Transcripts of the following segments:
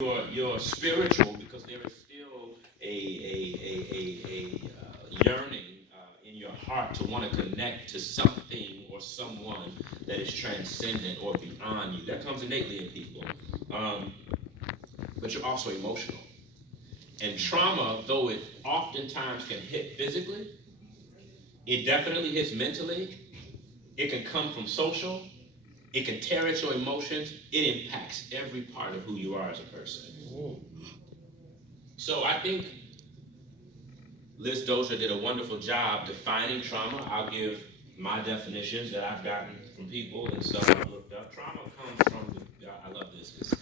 Your spiritual, because there is still a yearning in your heart to want to connect to something or someone that is transcendent or beyond you. That comes innately in people. Um, but you're also emotional. And trauma, though it oftentimes can hit physically, it definitely hits mentally. It can come from social. It can tear at your emotions. It impacts every part of who you are as a person. So I think Liz Dozier did a wonderful job defining trauma. I'll give my definitions that I've gotten from people and stuff I've looked up. Trauma comes from I love this because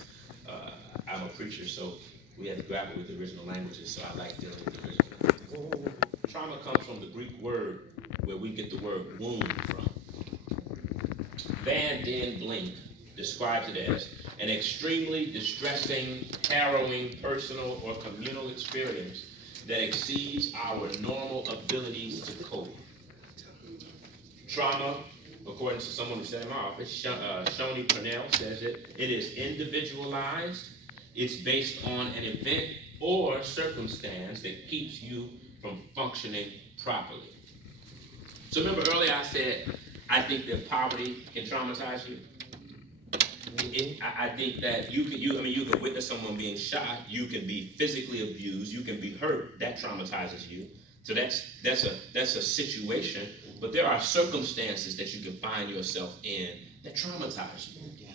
I'm a preacher, so we had to grapple with the original languages, so I like dealing with the original languages. Trauma comes from the Greek word where we get the word wound from. Van Den Blink describes it as an extremely distressing, harrowing, personal, or communal experience that exceeds our normal abilities to cope. Trauma, according to someone who sat in my office, Shoni Purnell says it is individualized, it's based on an event or circumstance that keeps you from functioning properly. So remember earlier I said, I think that poverty can traumatize you. I think that you can witness someone being shot, you can be physically abused, you can be hurt, that traumatizes you. So that's a situation, but there are circumstances that you can find yourself in that traumatize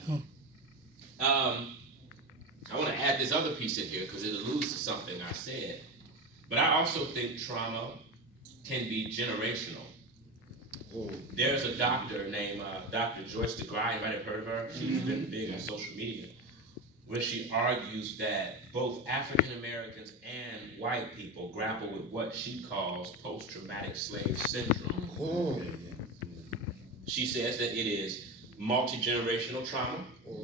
you. I want to add this other piece in here because it alludes to something I said, but I also think trauma can be generational. There's a doctor named Dr. Joyce DeGruy. You might have heard of her. She's been big on social media, where she argues that both African Americans and white people grapple with what she calls post-traumatic slave syndrome. She says that it is multi-generational trauma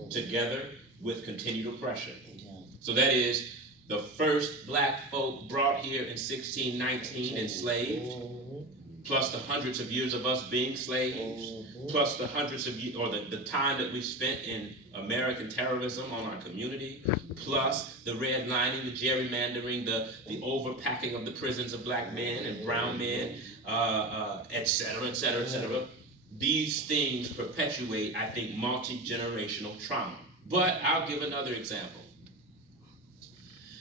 together with continued oppression. So that is the first black folk brought here in 1619 enslaved, plus the hundreds of years of us being slaves, plus the hundreds of years, or the time that we spent in American terrorism on our community, plus the redlining, the gerrymandering, the overpacking of the prisons of black men and brown men, et cetera, et cetera, et cetera. These things perpetuate, I think, multi-generational trauma. But I'll give another example.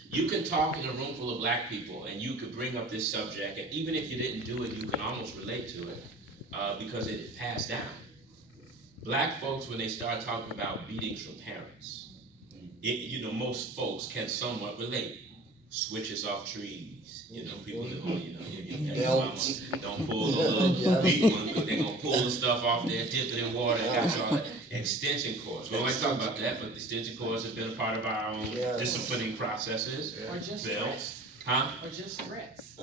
You can talk in a room full of black people and you could bring up this subject, and even if you didn't do it, you can almost relate to it because it passed down. Black folks, when they start talking about beatings from parents, most folks can somewhat relate. Switches off trees, people that, your mama don't pull the little beat one, because they're going to pull the stuff off there, dip it in water, and got you all that. Extension cords. We always talk about that, but the extension cords have been a part of our own disciplining processes. Or just threats. Or just threats.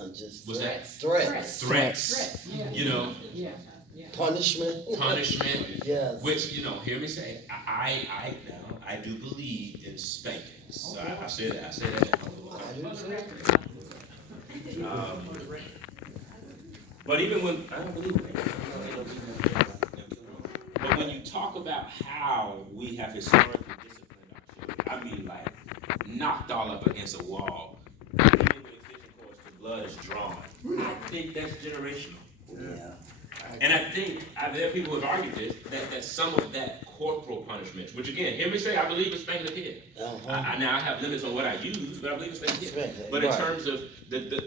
What's that? Threats. Yeah. Punishment. Yes. Which, hear me say, I do believe in spankings. Okay. I say that now. But even when, I don't believe it. But when you talk about how we have historically disciplined our children, like knocked all up against a wall, even when extension cords, the blood is drawn. I think that's generational. Yeah. And I think there are people who have argued this, that some of that corporal punishment, which again, hear me say, I believe in spanking a kid. Now I have limits on what I use, but I believe in spanking a kid. But in terms of the